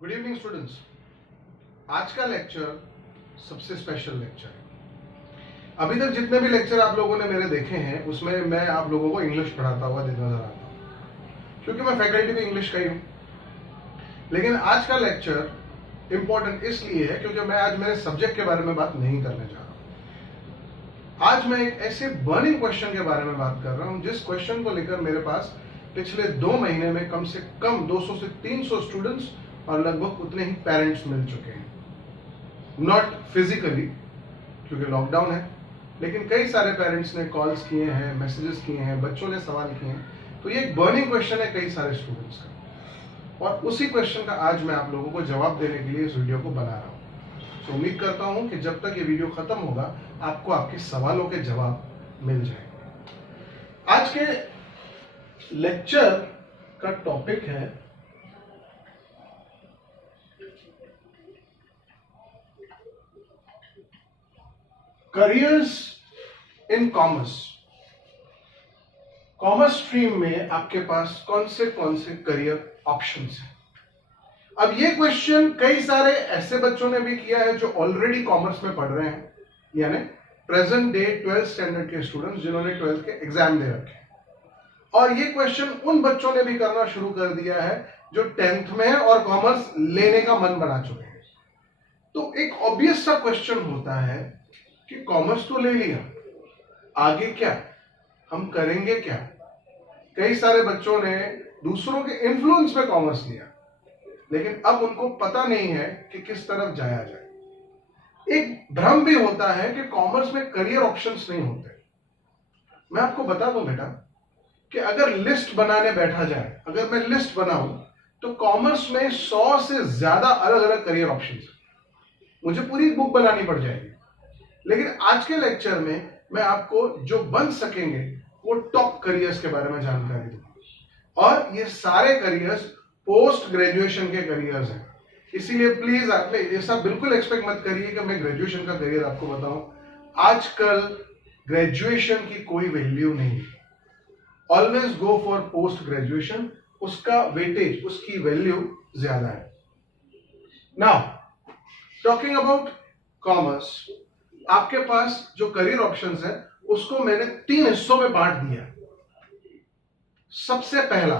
Good evening students. आज का lecture सबसे स्पेशल लेक्चर है। अभी तक जितने भी लेक्चर आप लोगों ने मेरे देखे हैं उसमें मैं आप लोगों को इंग्लिश पढ़ाता हुआ नजर आता हूँ, क्योंकि मैं फैकल्टी भी इंग्लिश का ही हूँ। लेकिन आज का लेक्चर इंपॉर्टेंट इसलिए है क्योंकि मैं आज मेरे सब्जेक्ट के बारे में बात नहीं करने जा रहा हूँ। आज मैं एक ऐसे बर्निंग क्वेश्चन के बारे में बात कर रहा हूँ जिस क्वेश्चन को लेकर मेरे पास पिछले 2 महीने में कम से कम 200 से 300 स्टूडेंट्स और लगभग उतने ही पेरेंट्स मिल चुके हैं। नॉट फिजिकली क्योंकि लॉकडाउन है, लेकिन कई सारे पेरेंट्स ने कॉल्स किए हैं, मैसेजेस किए हैं, बच्चों ने सवाल किए हैं। तो ये एक बर्निंग क्वेश्चन है कई सारे स्टूडेंट्स का, और उसी क्वेश्चन का आज मैं आप लोगों को जवाब देने के लिए इस वीडियो को बना रहा हूँ। तो उम्मीद करता हूँ कि जब तक ये वीडियो खत्म होगा आपको आपके सवालों के जवाब मिल जाएंगे। आज के लेक्चर का टॉपिक है careers in commerce. Commerce stream में आपके पास कौन से करियर ऑप्शंस हैं। अब ये क्वेश्चन कई सारे ऐसे बच्चों ने भी किया है जो ऑलरेडी कॉमर्स में पढ़ रहे हैं, यानी प्रेजेंट डे 12th स्टैंडर्ड के स्टूडेंट्स जिन्होंने 12th के एग्जाम दे रखे हैं। और ये क्वेश्चन उन बच्चों ने भी करना शुरू कर दिया है जो 10th में है और कॉमर्स लेने का मन बना चुके हैं। तो एक ऑब्वियस सा क्वेश्चन होता है कि कॉमर्स तो ले लिया, आगे क्या, हम करेंगे क्या। कई सारे बच्चों ने दूसरों के इन्फ्लुएंस में कॉमर्स लिया, लेकिन अब उनको पता नहीं है कि किस तरफ जाया जाए। एक भ्रम भी होता है कि कॉमर्स में करियर ऑप्शंस नहीं होते। मैं आपको बता दूं बेटा कि अगर लिस्ट बनाने बैठा जाए, अगर मैं लिस्ट बनाऊं तो कॉमर्स में 100 से ज्यादा अलग अलग करियर ऑप्शंस हैं। मुझे पूरी बुक बनानी पड़ जाएगी। लेकिन आज के लेक्चर में मैं आपको जो बन सकेंगे वो टॉप करियर्स के बारे में जानकारी दूंगा, और ये सारे करियर्स पोस्ट ग्रेजुएशन के करियर्स हैं। इसीलिए प्लीज आप ऐसा बिल्कुल एक्सपेक्ट मत करिए कि मैं ग्रेजुएशन का करियर आपको बताऊं। आजकल ग्रेजुएशन की कोई वैल्यू नहीं है। Always go for post graduation, उसका वेटेज, उसकी वैल्यू ज्यादा है। नाउ टॉकिंग अबाउट कॉमर्स, आपके पास जो करियर ऑप्शंस है उसको मैंने 3 हिस्सों में बांट दिया। सबसे पहला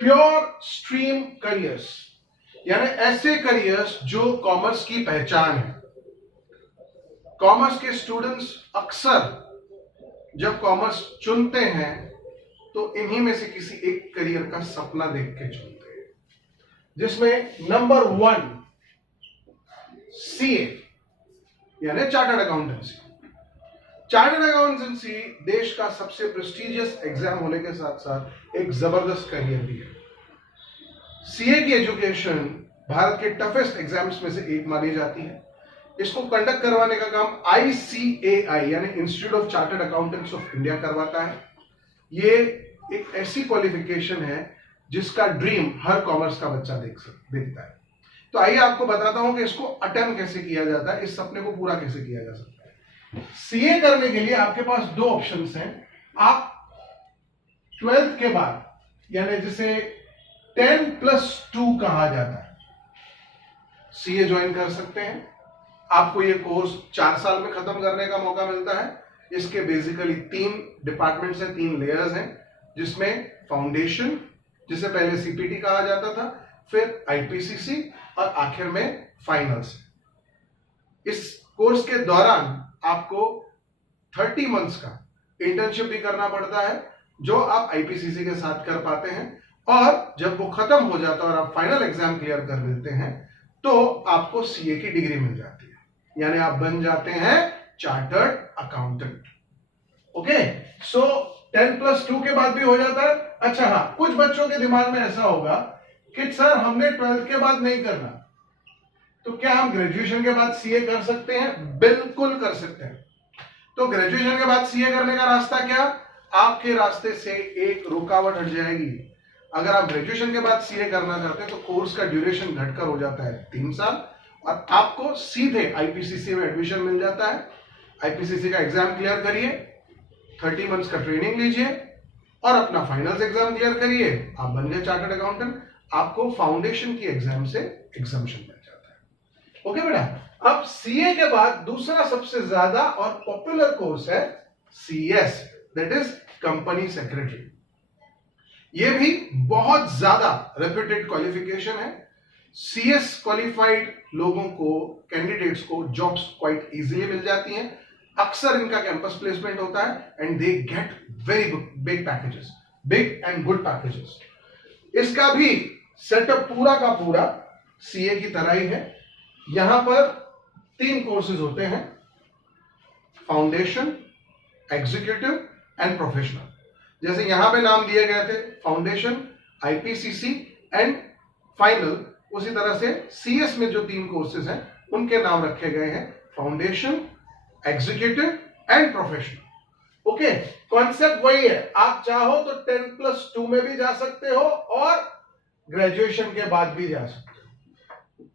प्योर स्ट्रीम करियर्स, यानी ऐसे करियर्स जो कॉमर्स की पहचान है। कॉमर्स के स्टूडेंट्स अक्सर जब कॉमर्स चुनते हैं तो इन्हीं में से किसी एक करियर का सपना देख के चुनते हैं, जिसमें नंबर 1 सीए यानी चार्टर्ड अकाउंटेंसी। चार्टर्ड अकाउंटेंसी देश का सबसे प्रेस्टिजियस एग्जाम होने के साथ साथ एक जबरदस्त करियर भी है। सीए की एजुकेशन भारत के टफेस्ट एग्जाम्स में से एक मानी जाती है। इसको कंडक्ट करवाने का काम ICAI यानी institute of chartered accountants of India करवाता है। ये एक ऐसी क्वालिफिकेशन है जिसका ड्रीम हर कॉमर्स का बच्चा देखता है। तो आइए आपको बताता हूं कि इसको अटेम्प्ट कैसे किया जाता है, इस सपने को पूरा कैसे किया जा सकता है। सीए करने के लिए आपके पास 2 ऑप्शंस हैं। आप 12th के बाद, यानी जिसे 10+2 कहा जाता है, सीए ज्वाइन कर सकते हैं। आपको ये कोर्स 4 साल में खत्म करने का मौका मिलता है। इसके बेसिकली 3 डिपार्टमेंट्स हैं, 3 लेयर्स हैं, जिसमें फाउंडेशन, जिसे पहले सीपीटी कहा जाता था, फिर आईपीसीसी और आखिर में फाइनल्स। इस कोर्स के दौरान आपको 30 मंथ्स का इंटर्नशिप भी करना पड़ता है, जो आप आईपीसीसी के साथ कर पाते हैं। और जब वो खत्म हो जाता है और आप फाइनल एग्जाम क्लियर कर देते हैं तो आपको सीए की डिग्री मिल जाती है, यानी आप बन जाते हैं चार्टर्ड अकाउंटेंट। ओके, सो 10+2 के बाद भी हो जाता है। अच्छा हाँ, कुछ बच्चों के दिमाग में ऐसा होगा कि सर हमने 12th के बाद नहीं करना, तो क्या हम ग्रेजुएशन के बाद सीए कर सकते हैं? बिल्कुल कर सकते हैं। तो ग्रेजुएशन के बाद सीए करने का रास्ता क्या? आपके रास्ते से एक रुकावट हट जाएगी। अगर आप ग्रेजुएशन के बाद सीए करना चाहते हैं तो कोर्स का ड्यूरेशन घटकर हो जाता है 3 साल, और आपको सीधे आईपीसीसी में एडमिशन मिल जाता है। आईपीसीसी का एग्जाम क्लियर करिए, 30 मंथ्स का ट्रेनिंग लीजिए और अपना फाइनल्स एग्जाम क्लियर करिए, आप बन गए चार्टर्ड अकाउंटेंट। आपको फाउंडेशन की एग्जाम से एग्जाम्शन मिल जाता है। ओके बेटा, अब सीए के बाद दूसरा सबसे ज्यादा और पॉपुलर कोर्स है CS, that is company secretary. ये भी बहुत ज्यादा रेप्यूटेड क्वालिफिकेशन है। सीएस क्वालिफाइड लोगों को, कैंडिडेट्स को जॉब्स क्वाइट इजीली मिल जाती हैं। अक्सर इनका कैंपस प्लेसमेंट होता है and they get very big packages, big and good packages. इसका भी सेटअप पूरा का पूरा सीए की तरह ही है। यहां पर 3 कोर्सेज होते हैं, फाउंडेशन, एग्जीक्यूटिव एंड प्रोफेशनल। जैसे यहां पे नाम दिए गए थे फाउंडेशन, आईपीसीसी एंड फाइनल, उसी तरह से सीएस में जो 3 कोर्सेज हैं उनके नाम रखे गए हैं foundation, executive and professional. Okay, concept वही है। आप चाहो तो 10+2 में भी जा सकते हो और ग्रेजुएशन के बाद भी जा सकते हो।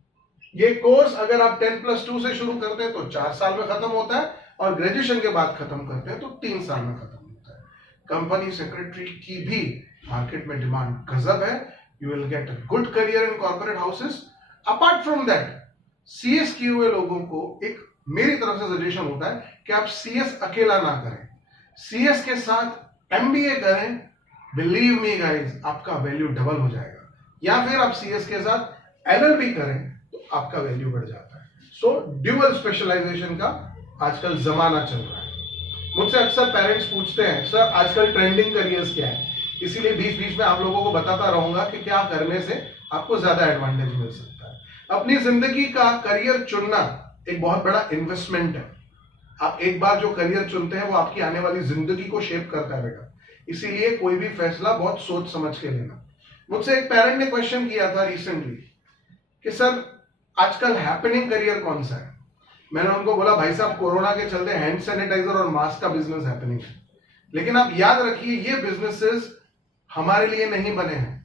ये कोर्स अगर आप 10+2 से शुरू करते हैं तो 4 साल में खत्म होता है और ग्रेजुएशन के बाद खत्म करते हैं तो 3 साल में खत्म होता है। कंपनी सेक्रेटरी की भी मार्केट में डिमांड गजब है। You will get a good career in corporate houses. Apart from that, CS किए हुए लोगों को एक मेरी तरफ से सजेशन होता है कि आप सीएस अकेला ना करें, सीएस के साथ एमबीए करें। बिलीव मी गाइस, आपका वैल्यू डबल हो जाएगा। या फिर आप सीएस के साथ एलएलबी करें तो आपका वैल्यू बढ़ जाता है। सो ड्यूअल स्पेशलाइजेशन का आजकल जमाना चल रहा है। मुझसे अक्सर पेरेंट्स पूछते हैं, सर आजकल ट्रेंडिंग करियर्स क्या है, इसीलिए बीच बीच में आप लोगों को बताता रहूंगा कि क्या करने से आपको ज्यादा एडवांटेज मिल सकता है। अपनी जिंदगी का करियर चुनना एक बहुत बड़ा इन्वेस्टमेंट है। आप एक बार जो करियर चुनते हैं वो आपकी आने वाली जिंदगी को शेप करता है बेटा, इसीलिए कोई भी फैसला बहुत सोच समझ के लेना। मुझसे एक पेरेंट ने क्वेश्चन किया था रिसेंटली कि सर आजकल हैपनिंग करियर कौन सा है। मैंने उनको बोला, भाई साहब कोरोना के चलते हैंड सैनिटाइजर और मास्क का बिजनेस हैपनिंग है, लेकिन आप याद रखिए ये बिजनेसेस हमारे लिए नहीं बने हैं।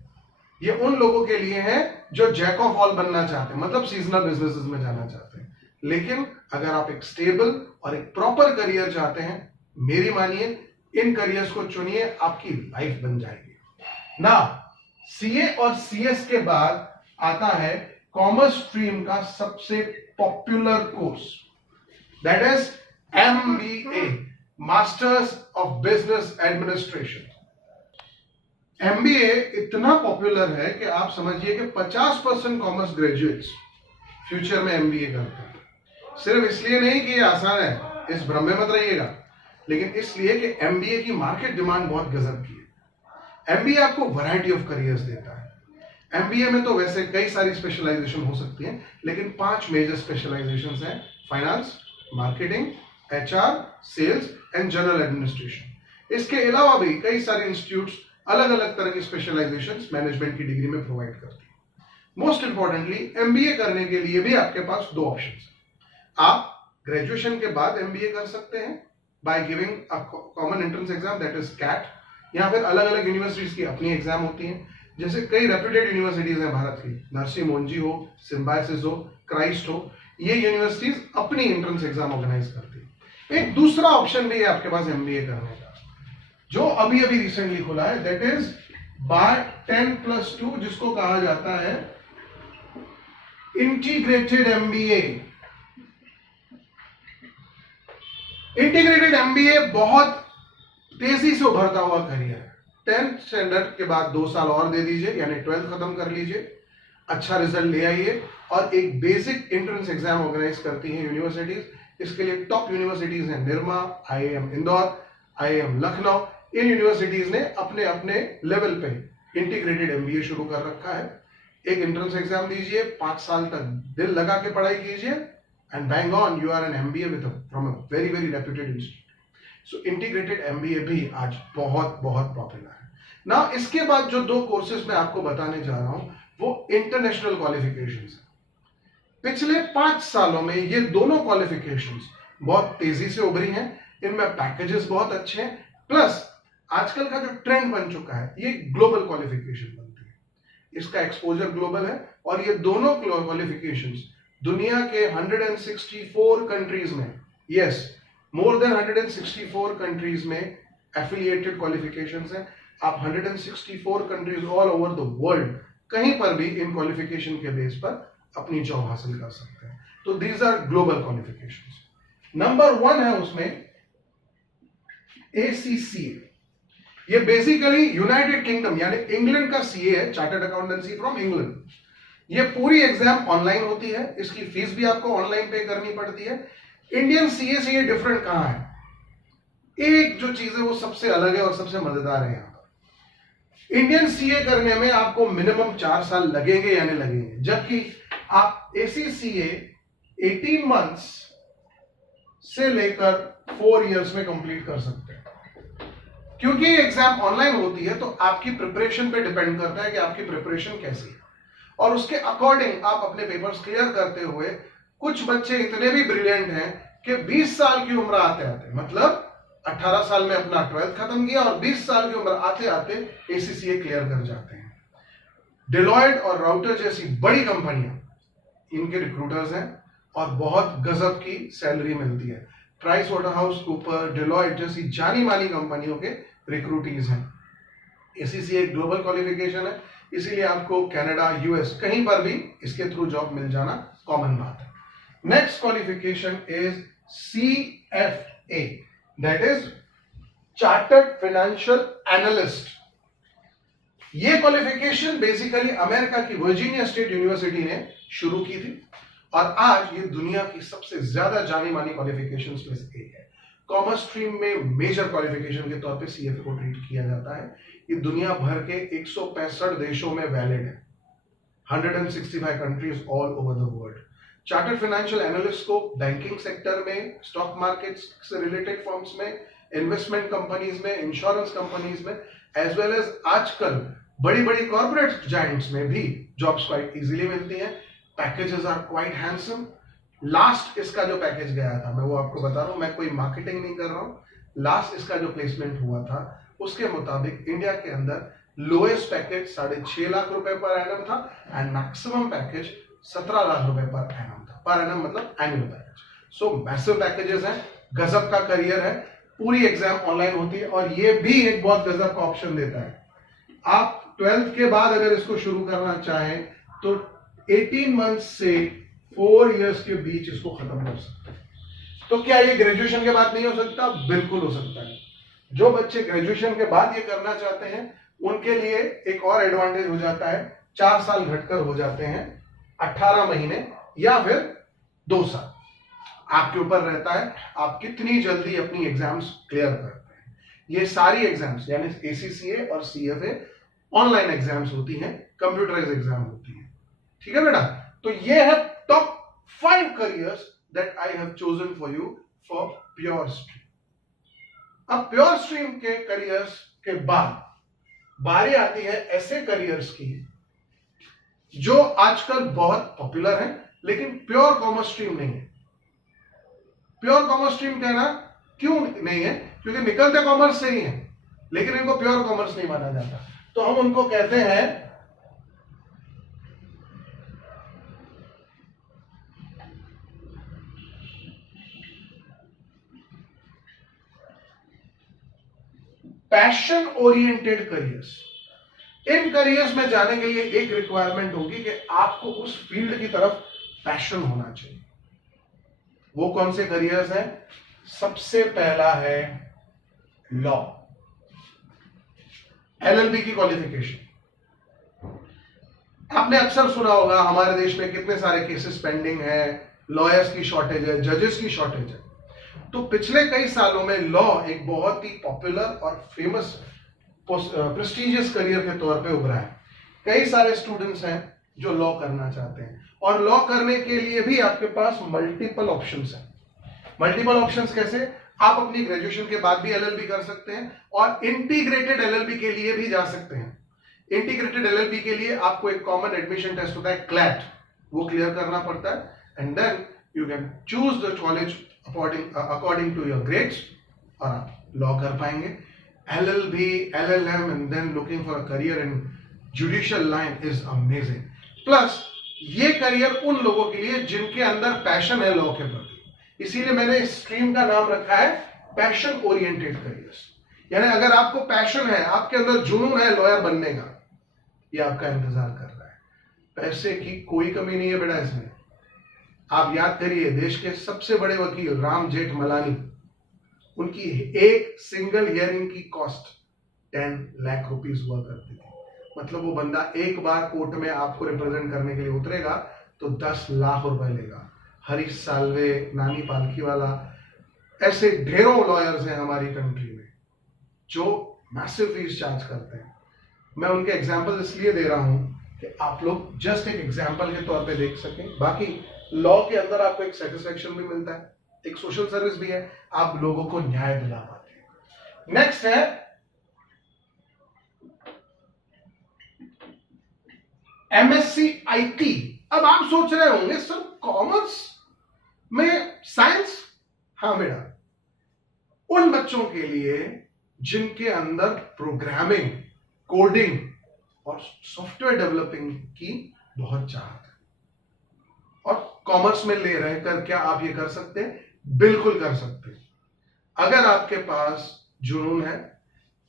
ये उन लोगों के लिए हैं जो जैक ऑफ ऑल बनना चाहते हैं, मतलब सीजनल बिजनेसेस में जाना चाहते हैं। लेकिन अगर आप एक स्टेबल और एक प्रॉपर करियर चाहते हैं, मेरी मानिए इन करियर्स को चुनिए, आपकी लाइफ बन जाएगी ना। सीए और सीएस के बाद आता है कॉमर्स स्ट्रीम का सबसे popular course, that is MBA, masters of business administration. MBA इतना पॉपुलर है कि आप समझिए कि 50% कॉमर्स ग्रेजुएट्स फ्यूचर में एमबीए करते हैं। सिर्फ इसलिए नहीं कि ये आसान है, इस भ्रम में मत रहिएगा, लेकिन इसलिए कि एमबीए की मार्केट डिमांड बहुत गजब की है। एमबीए आपको वैरायटी ऑफ करियर्स देता है। एमबीए में तो वैसे कई सारी स्पेशलाइजेशन हो सकती हैं, लेकिन 5 मेजर स्पेशलाइजेशंस हैं, finance, marketing, HR, sales and general administration. इसके अलावा भी कई सारे इंस्टीट्यूट्स अलग अलग तरह की स्पेशलाइजेशंस मैनेजमेंट की डिग्री में प्रोवाइड करती हैं। मोस्ट इंपॉर्टेंटली एमबीए करने के लिए भी आपके पास 2 ऑप्शंस हैं। आप ग्रेजुएशन के बाद एमबीए कर सकते हैं by giving a common entrance exam, that is CAT, या फिर अलग अलग यूनिवर्सिटीज की अपनी एग्जाम होती हैं। जैसे कई रेप्यूटेड यूनिवर्सिटीज हैं भारत की, नरसिंह मोंजी हो, सिम्बायोसिस हो, क्राइस्ट हो, ये यूनिवर्सिटीज अपनी एंट्रेंस एग्जाम ऑर्गेनाइज करती है। एक दूसरा ऑप्शन भी है आपके पास एमबीए करने का, जो अभी अभी रिसेंटली खुला है, दैट इज बाय 10+2, जिसको कहा जाता है इंटीग्रेटेड एमबीए। इंटीग्रेटेड एमबीए बहुत तेजी से उभरता हुआ करियर है। 10th स्टैंडर्ड के बाद 2 साल और दे दीजिए, यानी 12th खत्म कर लीजिए, अच्छा रिजल्ट ले आइए और एक बेसिक एंट्रेंस एग्जाम ऑर्गेनाइज करती हैं यूनिवर्सिटीज। इसके लिए टॉप यूनिवर्सिटीज हैं निरमा, आईआईएम इंदौर, आईआईएम लखनऊ। इन यूनिवर्सिटीज ने अपने अपने लेवल पे इंटीग्रेटेड एमबीए शुरू कर रखा है। एक एंट्रेंस एग्जाम दीजिए, 5 साल तक दिल लगा के पढ़ाई कीजिए, and bang on you are an MBA with from a very very reputed institute. So integrated MBA भी आज बहुत बहुत पॉपुलर है ना। इसके बाद जो 2 कोर्सेज मैं आपको बताने जा रहा हूं वो इंटरनेशनल क्वालिफिकेशंस है। पिछले 5 सालों में ये दोनों क्वालिफिकेशंस बहुत तेजी से उभरी हैं, इनमें पैकेजेस बहुत अच्छे हैं, प्लस आजकल का जो ट्रेंड बन चुका है ये ग्लोबल क्वालिफिकेशन बनती है, इसका एक्सपोजर ग्लोबल है और ये दोनों क्वालिफिकेशंस दुनिया के 164 कंट्रीज में, यस, मोर देन 164 कंट्रीज में एफिलिएटेड क्वालिफिकेशंस हैं। आप 164 countries all over the world कहीं पर भी इन क्वालिफिकेशन के बेस पर अपनी जॉब हासिल कर सकते हैं। तो these are global qualifications. Number 1 है उसमें ACCA। ये बेसिकली यूनाइटेड किंगडम यानी इंग्लैंड का सीए है, चार्टर्ड अकाउंटेंसी फ्रॉम इंग्लैंड। ये पूरी एग्जाम ऑनलाइन होती है, इसकी फीस भी आपको ऑनलाइन पे करनी पड़ती है। इंडियन सीए से ये डिफरेंट कहां है? एक जो चीज है वो सबसे अलग है और सबसे मजेदार है। यहां पर इंडियन सीए करने में आपको मिनिमम 4 साल लगेंगे यानी लगेंगे, जबकि आप ACCA 18 मंथ्स से लेकर 4 इयर्स में कंप्लीट कर सकते हैं। क्योंकि एग्जाम ऑनलाइन होती है तो आपकी प्रिपरेशन पे डिपेंड करता है कि आपकी प्रिपरेशन कैसी है, और उसके अकॉर्डिंग आप अपने पेपर्स क्लियर करते हुए, कुछ बच्चे इतने भी ब्रिलियंट हैं कि 20 साल की उम्र आते आते, मतलब 18 साल में अपना 12th खत्म किया और 20 साल की उम्र आते आते ACCA क्लियर कर जाते हैं। डेलॉयट और राउटर जैसी बड़ी कंपनियां इनके रिक्रूटर्स हैं और बहुत गजब की सैलरी मिलती है। Price water house Cooper, Deloitte जैसी जानी मानी कंपनियों के रिक्रूटीज हैं। ACCA एक ग्लोबल क्वालिफिकेशन है, इसीलिए आपको कनाडा, US कहीं पर भी इसके थ्रू जॉब मिल जाना कॉमन बात है। Next qualification is CFA, that is chartered financial analyst. ये क्वालिफिकेशन बेसिकली अमेरिका की वर्जीनिया स्टेट यूनिवर्सिटी ने शुरू की थी और आज ये दुनिया की सबसे ज्यादा जानी मानी क्वालिफिकेशंस में से एक है। कॉमर्स स्ट्रीम में मेजर क्वालिफिकेशन के तौर पे CFA को ट्रीट किया जाता है। ये दुनिया भर के 165 देशों में वैलिड है, 165 countries all over the world. Chartered financial analyst को बैंकिंग सेक्टर में, स्टॉक मार्केट से रिलेटेड फर्म्स में, इन्वेस्टमेंट कंपनीज में, इंश्योरेंस कंपनीज में, एज वेल एज आजकल बड़ी बड़ी कॉर्पोरेट जायंट्स में भी जॉब्स क्वाइट इजीली मिलती हैं। Packages are quite handsome. Last इसका जो पैकेज गया था, मैं वो आपको बता रहा हूं, मैं कोई मार्केटिंग नहीं कर रहा हूं। लास्ट इसका जो प्लेसमेंट हुआ था उसके मुताबिक इंडिया के अंदर लोएस्ट पैकेज 6.5 लाख रुपए पर एनम था एंड मैक्सिमम पैकेज 17 लाख रुपए पर एनम था। पर एनम मतलब एनुअल पैकेज। सो मैसिव पैकेजेस हैं, गजब का करियर है। पूरी एग्जाम ऑनलाइन होती है और ये भी एक बहुत गजब का ऑप्शन देता है। आप 12th के बाद अगर इसको शुरू करना चाहें तो 18 मंथ से 4 इयर्स के बीच इसको खत्म कर सकते हैं। तो क्या ये ग्रेजुएशन के बाद नहीं हो सकता? बिल्कुल हो सकता है। जो बच्चे ग्रेजुएशन के बाद ये करना चाहते हैं उनके लिए एक और एडवांटेज हो जाता है, 4 साल घटकर हो जाते हैं 18 महीने या फिर 2 साल। आपके ऊपर रहता है आप कितनी जल्दी अपनी एग्जाम्स क्लियर करते हैं। ये सारी एग्जाम्स यानी ACCA और CFA ऑनलाइन एग्जाम्स होती हैं, कंप्यूटराइज एग्जाम होती हैं। ठीक है बेटा? तो ये है top 5 careers that I have chosen for you for pure stream. अब प्योर स्ट्रीम के करियर्स के बाद बारी आती है ऐसे करियर्स की जो आजकल बहुत पॉपुलर हैं लेकिन प्योर कॉमर्स स्ट्रीम नहीं है। प्योर कॉमर्स स्ट्रीम कहना क्यों नहीं है? क्योंकि निकलते कॉमर्स से ही है लेकिन इनको प्योर कॉमर्स नहीं माना जाता। तो हम उनको कहते हैं पैशन ओरिएंटेड करियर्स। इन करियर्स में जाने के लिए एक रिक्वायरमेंट होगी कि आपको उस फील्ड की तरफ पैशन होना चाहिए। वो कौन से करियर्स हैं? सबसे पहला है लॉ, LLB की क्वालिफिकेशन। आपने अक्सर सुना होगा हमारे देश में कितने सारे केसेस पेंडिंग है, लॉयर्स की शॉर्टेज है, जजेस की शॉर्टेज है। तो पिछले कई सालों में लॉ एक बहुत ही पॉपुलर और फेमस प्रेस्टिजियस करियर के तौर पे उभरा है। कई सारे स्टूडेंट्स हैं जो लॉ करना चाहते हैं और लॉ करने के लिए भी आपके पास मल्टीपल ऑप्शंस हैं। मल्टीपल ऑप्शंस कैसे? आप अपनी ग्रेजुएशन के बाद भी LLB कर सकते हैं और इंटीग्रेटेड LLB के लिए भी जा सकते हैं। इंटीग्रेटेड LLB के लिए आपको एक कॉमन एडमिशन टेस्ट होता है CLAT, वो क्लियर करना पड़ता है and then you can choose the college according to your grades और आप लॉ कर पाएंगे। LLB, LLM and then looking for a career in judicial line is amazing. Plus ये करियर उन लोगों के लिए जिनके अंदर पैशन है लॉ के प्रति। इसीलिए मैंने इस स्ट्रीम का नाम रखा है पैशन ओरिएंटेड करियर्स। यानी अगर आपको पैशन है, आपके अंदर जुनून है लॉयर बनने का, ये आपका इंतजार कर रहा है। पैसे की कोई कमी नहीं है बेटा इसमें। आप याद करिए, देश के सबसे बड़े वकील राम जेठमलानी, उनकी एक सिंगल हियरिंग की कॉस्ट 10 लाख रुपीस हुआ करती थी। मतलब वो बंदा एक बार कोर्ट में आपको रिप्रेजेंट करने के लिए उतरेगा तो 10 लाख रुपए लेगा। हरीश साल्वे, नानी पालखीवाला, ऐसे ढेरों लॉयर्स हैं हमारी कंट्री में जो मैसिव फीस चार्ज करते हैं। मैं उनके एग्जाम्पल इसलिए दे रहा हूं कि आप लोग जस्ट एक एग्जाम्पल के तौर पे देख सकें। बाकी लॉ के अंदर आपको एक सेटिस्फेक्शन भी मिलता है, एक सोशल सर्विस भी है, आप लोगों को न्याय दिला पाते हैं। नेक्स्ट है एमएससी आईटी। अब आप सोच रहे होंगे सर कॉमर्स में साइंस? हाँ बेटा, उन बच्चों के लिए जिनके अंदर प्रोग्रामिंग, कोडिंग और सॉफ्टवेयर डेवलपिंग की बहुत चाहत है और कॉमर्स में ले रहकर क्या आप ये कर सकते हैं? बिल्कुल कर सकते हैं। अगर आपके पास जुनून है,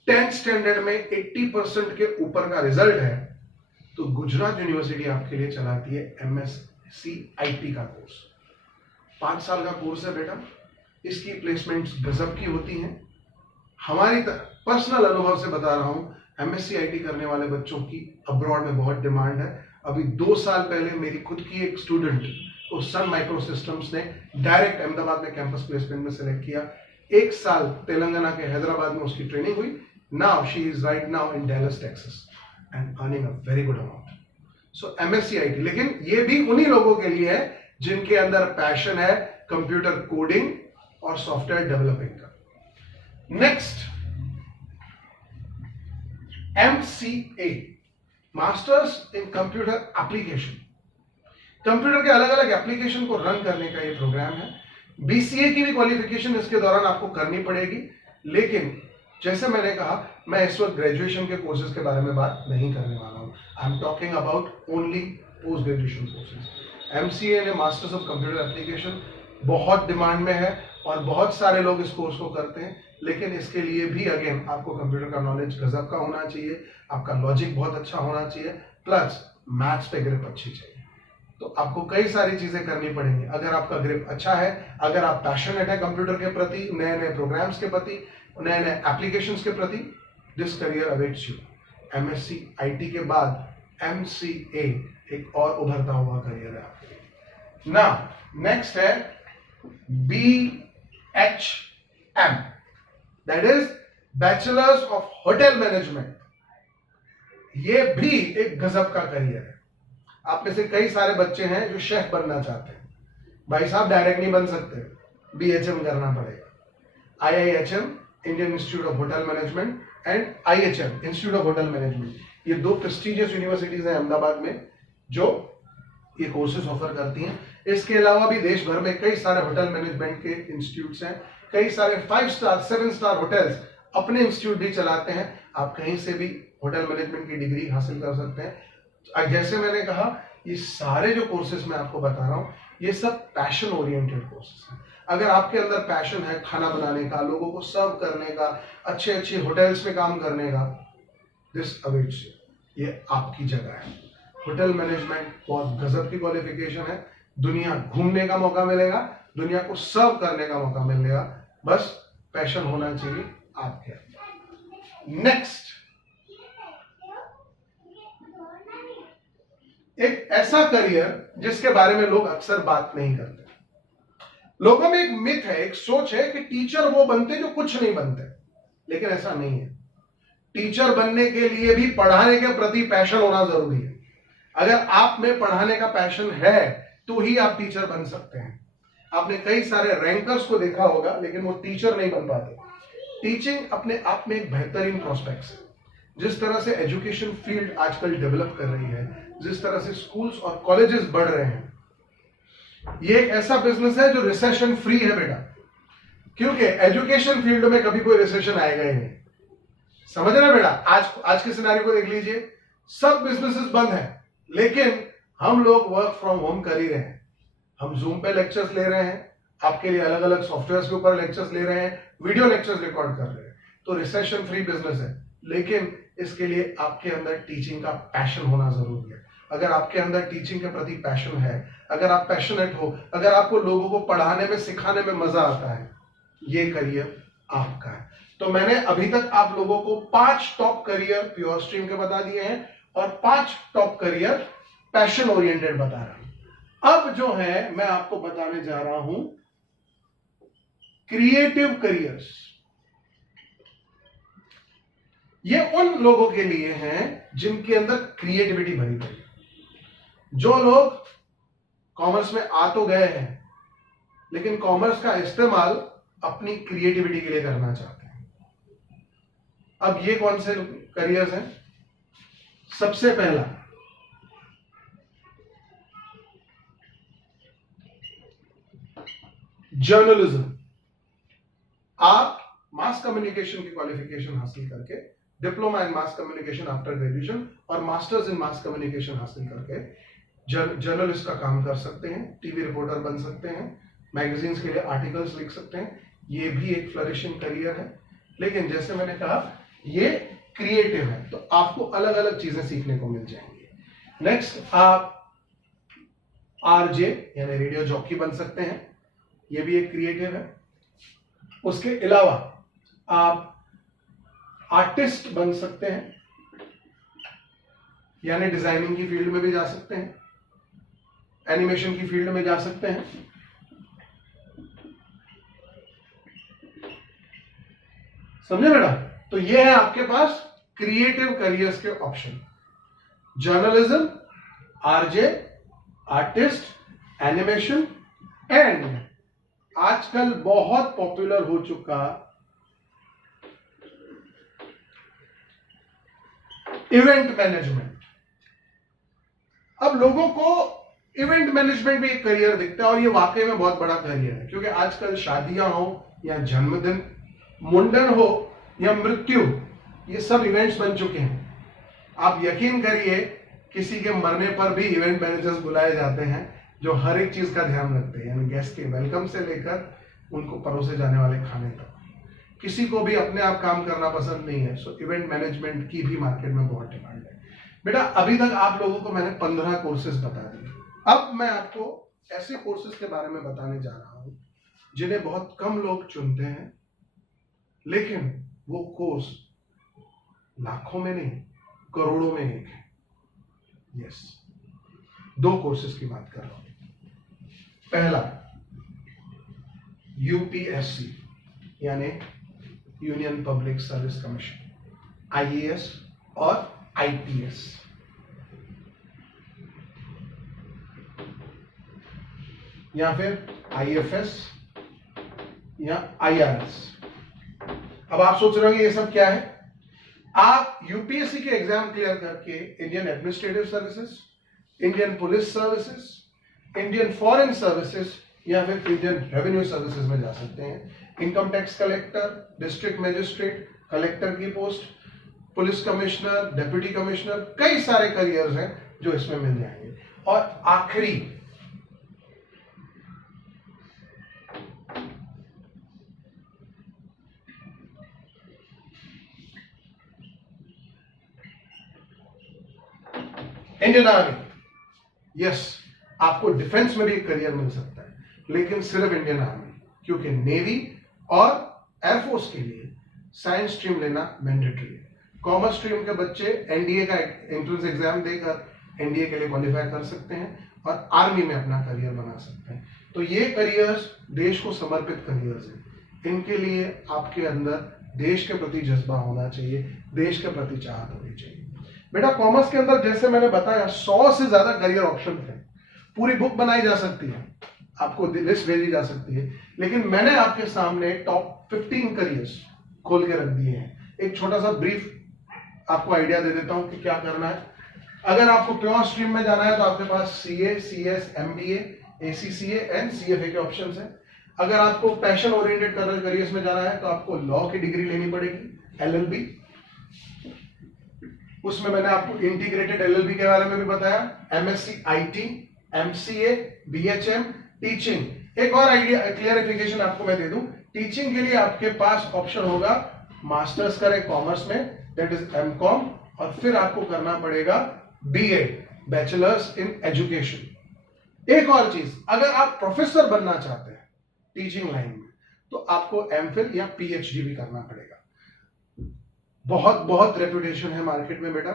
10th स्टैंडर्ड में 80% के ऊपर का रिजल्ट है, तो गुजरात यूनिवर्सिटी आपके लिए चलाती है एमएससी आईटी का कोर्स। 5 साल का कोर्स है बेटा। इसकी प्लेसमेंट्स गजब की होती हैं। हमारी पर्सनल अनुभव से बता रहा हूं, एमएससी आईटी करने वाले बच्चों की अब्रॉड में बहुत डिमांड है। अभी 2 साल पहले मेरी खुद की एक स्टूडेंट को सन माइक्रो सिस्टम्स ने डायरेक्ट अहमदाबाद में कैंपस प्लेसमेंट में सेलेक्ट किया। 1 साल तेलंगाना के हैदराबाद में उसकी ट्रेनिंग हुई। Now she is right now in Dallas Texas and earning a very good amount. So MSc IT, लेकिन ये भी उन्हीं लोगों के लिए है जिनके अंदर पैशन है कंप्यूटर कोडिंग और सॉफ्टवेयर डेवलपिंग का। Next MCA, masters in computer application. Computer के अलग अलग एप्लीकेशन को रन करने का ये प्रोग्राम है। BCA की भी क्वालिफिकेशन इसके दौरान आपको करनी पड़ेगी, लेकिन जैसे मैंने कहा, मैं इस वक्त ग्रेजुएशन के कोर्सेज के बारे में बात नहीं करने वाला हूं। I am talking about only post graduation courses. MCA ने मास्टर्स ऑफ कंप्यूटर एप्लीकेशन बहुत डिमांड में है और बहुत सारे लोग इस कोर्स को करते हैं, लेकिन इसके लिए भी अगेन आपको कंप्यूटर का नॉलेज गजब का होना चाहिए, आपका लॉजिक बहुत अच्छा होना चाहिए, प्लस मैथ्स पे ग्रिप अच्छी चाहिए। तो आपको कई सारी चीजें करनी पड़ेंगी। अगर आपका ग्रिप अच्छा है, अगर आप पैशनेट है कंप्यूटर के प्रति, नए नए प्रोग्राम्स के प्रति, नए नए एप्लीकेशंस के प्रति, this career awaits you. MSc IT के बाद एमसीए एक और उभरता हुआ करियर है आपके लिए। नाउ नेक्स्ट है BHM, that is bachelors of hotel management. ये भी एक गजब का करियर है। आप में से कई सारे बच्चे हैं जो शेफ बनना चाहते हैं। भाई साहब डायरेक्ट नहीं बन सकते, BHM करना पड़ेगा। IIHM Indian institute of hotel management and IHM institute of hotel management, ये 2 प्रेस्टिजियस यूनिवर्सिटीज हैं अहमदाबाद में जो ये कोर्सेज ऑफर करती हैं। इसके अलावा भी देश भर में कई सारे होटल मैनेजमेंट के इंस्टीट्यूट्स हैं। कई सारे 5 स्टार 7 स्टार होटल्स अपने इंस्टीट्यूट भी चलाते हैं। आप कहीं से भी होटल मैनेजमेंट की डिग्री हासिल कर सकते हैं। जैसे मैंने कहा, ये सारे जो कोर्सेज मैं आपको बता रहा हूं, ये सब पैशन ओरिएंटेड कोर्सेज हैं। अगर आपके अंदर पैशन है खाना बनाने का, लोगों को सर्व करने का, अच्छे अच्छे होटल्स में काम करने का, दिस अवेट्स यू। ये आपकी जगह है। होटल मैनेजमेंट बहुत गजब की क्वालिफिकेशन है। दुनिया घूमने का मौका मिलेगा, दुनिया को सर्व करने का मौका मिलेगा, बस पैशन होना चाहिए आपके अंदर। नेक्स्ट, एक ऐसा करियर जिसके बारे में लोग अक्सर बात नहीं करते। लोगों में एक मिथ है, एक सोच है कि टीचर वो बनते जो कुछ नहीं बनते, लेकिन ऐसा नहीं है। टीचर बनने के लिए भी पढ़ाने के प्रति पैशन होना जरूरी है। अगर आप में पढ़ाने का पैशन है तो ही आप टीचर बन सकते हैं। आपने कई सारे रैंकर्स को देखा होगा, लेकिन वो टीचर नहीं बन पाते। टीचिंग अपने आप में एक बेहतरीन प्रोस्पेक्ट्स है। जिस तरह से एजुकेशन फील्ड आजकल डेवलप कर रही है, जिस तरह से स्कूल्स और कॉलेजेस बढ़ रहे हैं, ये एक ऐसा बिजनेस है जो रिसेशन फ्री है बेटा, क्योंकि एजुकेशन फील्ड में कभी कोई रिसेशन आएगा ही नहीं। समझ रहे बेटा? आज के सिनेरियो को देख लीजिए, सब बिजनेसेस बंद हैं, लेकिन हम लोग वर्क फ्रॉम होम कर ही रहे हैं, हम जूम पे लेक्चर्स ले रहे हैं, आपके लिए अलग अलग सॉफ्टवेयर के ऊपर लेक्चर्स ले रहे हैं, वीडियो लेक्चर्स रिकॉर्ड कर रहे हैं, तो रिसेशन फ्री बिजनेस है। लेकिन इसके लिए आपके अंदर टीचिंग का पैशन होना जरूरी है। अगर आपके अंदर टीचिंग के प्रति पैशन है, अगर आप पैशनेट हो, अगर आपको लोगों को पढ़ाने में सिखाने में मजा आता है, ये करियर आपका है। तो मैंने अभी तक आप लोगों को 5 टॉप करियर प्योर स्ट्रीम के बता दिए हैं और 5 टॉप करियर पैशन ओरिएंटेड बता रहा हूं। अब जो है मैं आपको बताने जा रहा हूं क्रिएटिव करियर्स। ये उन लोगों के लिए हैं जिनके अंदर क्रिएटिविटी भरी पड़ी है। जो लोग कॉमर्स में आ तो गए हैं लेकिन कॉमर्स का इस्तेमाल अपनी क्रिएटिविटी के लिए करना चाहते हैं। अब ये कौन से करियर्स हैं? सबसे पहला जर्नलिज्म। आप मास कम्युनिकेशन की क्वालिफिकेशन हासिल करके, diploma in mass communication after graduation और मास्टर्स इन मास कम्युनिकेशन हासिल करके जर्नलिस्ट का काम कर सकते हैं, टीवी रिपोर्टर बन सकते हैं, मैगजीन्स के लिए आर्टिकल्स लिख सकते हैं। ये भी एक फ्लरिशिंग करियर है। लेकिन जैसे मैंने कहा ये क्रिएटिव है, तो आपको अलग अलग चीजें सीखने को मिल जाएंगी। नेक्स्ट आप आरजे यानी रेडियो जॉकी बन सकते हैं, ये भी एक क्रिएटिव है। उसके अलावा आप आर्टिस्ट बन सकते हैं, यानी डिजाइनिंग की फील्ड में भी जा सकते हैं, एनिमेशन की फील्ड में जा सकते हैं। समझे बेटा? तो ये है आपके पास क्रिएटिव करियर्स के option. Journalism, RJ, artist, animation and आजकल बहुत पॉपुलर हो चुका इवेंट मैनेजमेंट। अब लोगों को इवेंट मैनेजमेंट भी एक करियर दिखता है और ये वाकई में बहुत बड़ा करियर है, क्योंकि आजकल शादियां हो या जन्मदिन, मुंडन हो या मृत्यु, ये सब इवेंट्स बन चुके हैं। आप यकीन करिए किसी के मरने पर भी इवेंट मैनेजर्स बुलाए जाते हैं जो हर एक चीज का ध्यान रखते हैं, यानी गेस्ट के वेलकम से लेकर उनको परोसे जाने वाले खाने तक। किसी को भी अपने आप काम करना पसंद नहीं है, सो इवेंट मैनेजमेंट की भी मार्केट में बहुत डिमांड है। बेटा अभी तक आप लोगों को मैंने 15 कोर्सेज बता दिए। अब मैं आपको ऐसे कोर्सेज के बारे में बताने जा रहा हूं जिन्हें बहुत कम लोग चुनते हैं, लेकिन वो कोर्स लाखों में नहीं करोड़ों में एक है। यस, 2 कोर्सेज की बात कर रहा हूं। पहला यूपीएससी यानी union public service commission, IAS और आईपीएस। या फिर आईएफएस या आईआरएस। अब आप सोच रहे होंगे ये सब क्या है? आप यूपीएससी के एग्जाम क्लियर करके Indian administrative services, Indian police services, Indian foreign services या फिर इंडियन रेवेन्यू सर्विसेज में जा सकते हैं। Income tax collector, district magistrate, collector की post, police commissioner, deputy commissioner, कई सारे करियर्स हैं जो इसमें मिल जाएंगे। और आखिरी इंडियन आर्मी। यस, आपको डिफेंस में भी एक करियर मिल सकता है, लेकिन सिर्फ इंडियन आर्मी, क्योंकि नेवी और एयरफोर्स के लिए साइंस स्ट्रीम लेना मैंडेटरी है। कॉमर्स स्ट्रीम के बच्चे एनडीए का एंट्रेंस एग्जाम देकर एनडीए के लिए क्वालिफाई कर सकते हैं और आर्मी में अपना करियर बना सकते हैं। तो ये करियर्स देश को समर्पित करियर्स हैं। इनके लिए आपके अंदर देश के प्रति जज्बा होना चाहिए, देश के प्रति चाहत होनी चाहिए। बेटा कॉमर्स के अंदर जैसे मैंने बताया 100 से ज्यादा करियर ऑप्शन थे। पूरी बुक बनाई जा सकती है, आपको लिस्ट भेजी जा सकती है, लेकिन मैंने आपके सामने टॉप 15 करियर्स खोल के रख दिए हैं। एक छोटा सा ब्रीफ आपको आइडिया दे देता हूं कि क्या करना है। अगर आपको प्योर स्ट्रीम में जाना है तो आपके पास CA, CS, MBA, ACCA and CFA के ऑप्शंस हैं। अगर आपको पैशन ओरिएंटेड करियर्स में जाना है तो आपको लॉ की डिग्री लेनी पड़ेगी, एलएलबी। उसमें मैंने आपको इंटीग्रेटेड एलएलबी के बारे में भी बताया, MSc IT, MCA, BHM, teaching. एक और आइडिया क्लियरिफिकेशन आपको मैं दे दूं, टीचिंग के लिए आपके पास ऑप्शन होगा मास्टर्स करें कॉमर्स में, दैट इज एमकॉम, और फिर आपको करना पड़ेगा बीए, बैचलर्स इन एजुकेशन। एक और चीज, अगर आप प्रोफेसर बनना चाहते हैं टीचिंग लाइन में तो आपको एमफिल या पीएचडी भी करना पड़ेगा। बहुत बहुत रेपुटेशन है मार्केट में बेटा,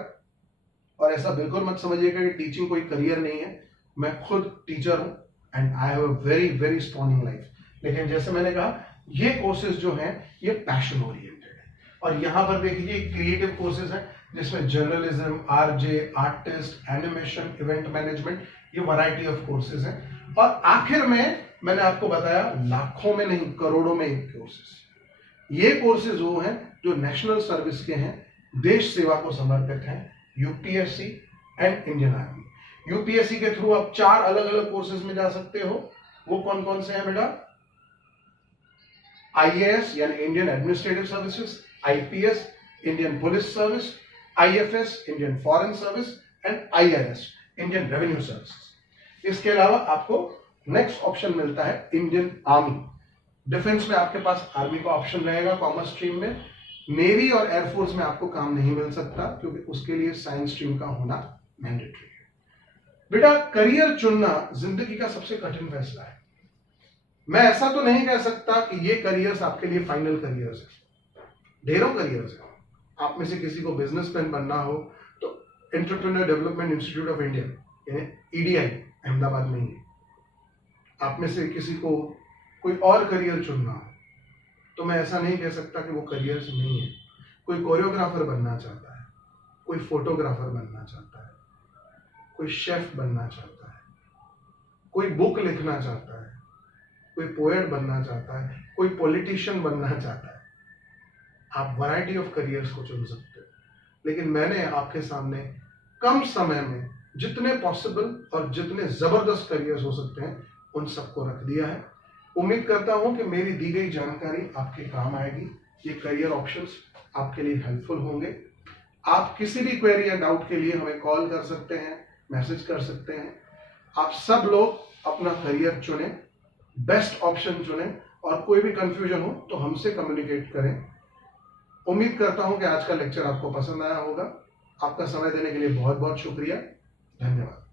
और ऐसा बिल्कुल मत समझिएगा कि टीचिंग कोई करियर नहीं है। मैं खुद टीचर हूं and I have a very very storming life. लेकिन जैसे मैंने कहा, ये कोर्सेज जो हैं ये पैशन ओरिएंटेड है, और यहां पर देखिए क्रिएटिव कोर्सेज हैं जिसमें journalism, RJ, artist, animation, event management, ये वैरायटी ऑफ कोर्सेज हैं। और आखिर में मैंने आपको बताया लाखों में नहीं करोड़ों में एक कोर्सेज। ये कोर्सेज वो हैं जो नेशनल सर्विस के हैं, देश सेवा को समर्पित हैं, UPSC and Indian army. UPSC के थ्रू आप 4 अलग अलग कोर्सेज में जा सकते हो। वो कौन कौन से हैं बेटा? आईएएस यानी Indian administrative services, IPS Indian police service, IFS Indian foreign service and IRS Indian revenue services. इसके अलावा आपको नेक्स्ट ऑप्शन मिलता है इंडियन आर्मी। डिफेंस में आपके पास आर्मी का ऑप्शन रहेगा कॉमर्स स्ट्रीम में। नेवी और एयरफोर्स में आपको काम नहीं मिल सकता क्योंकि उसके लिए साइंस स्ट्रीम का होना मैंडेटरी है। बेटा, करियर चुनना जिंदगी का सबसे कठिन फैसला है। मैं ऐसा तो नहीं कह सकता कि ये करियर्स आपके लिए फाइनल करियर्स है, ढेरों करियर्स है। आप में से किसी को बिजनेसमैन बनना हो तो entrepreneur development institute of India यानी ईडीआई अहमदाबाद में ही है। आप में से किसी को कोई और करियर चुनना हो तो मैं ऐसा नहीं कह सकता कि वो करियर से नहीं है। कोई कोरियोग्राफर बनना चाहता है, कोई फोटोग्राफर बनना चाहता है, कोई शेफ बनना चाहता है, कोई बुक लिखना चाहता है, कोई पोएट बनना चाहता है, कोई पॉलिटिशियन बनना चाहता है। आप वैरायटी ऑफ करियर्स को चुन सकते हो, लेकिन मैंने आपके सामने कम समय में जितने पॉसिबल और जितने जबरदस्त करियर्स हो सकते हैं उन सबको रख दिया है। उम्मीद करता हूं कि मेरी दी गई जानकारी आपके काम आएगी। ये करियर ऑप्शंस आपके लिए हेल्पफुल होंगे। आप किसी भी क्वेरी या डाउट के लिए हमें कॉल कर सकते हैं, मैसेज कर सकते हैं। आप सब लोग अपना करियर चुनें, बेस्ट ऑप्शन चुनें, और कोई भी कंफ्यूजन हो तो हमसे कम्युनिकेट करें। उम्मीद करता हूं कि आज का लेक्चर आपको पसंद आया होगा। आपका समय देने के लिए बहुत बहुत शुक्रिया। धन्यवाद।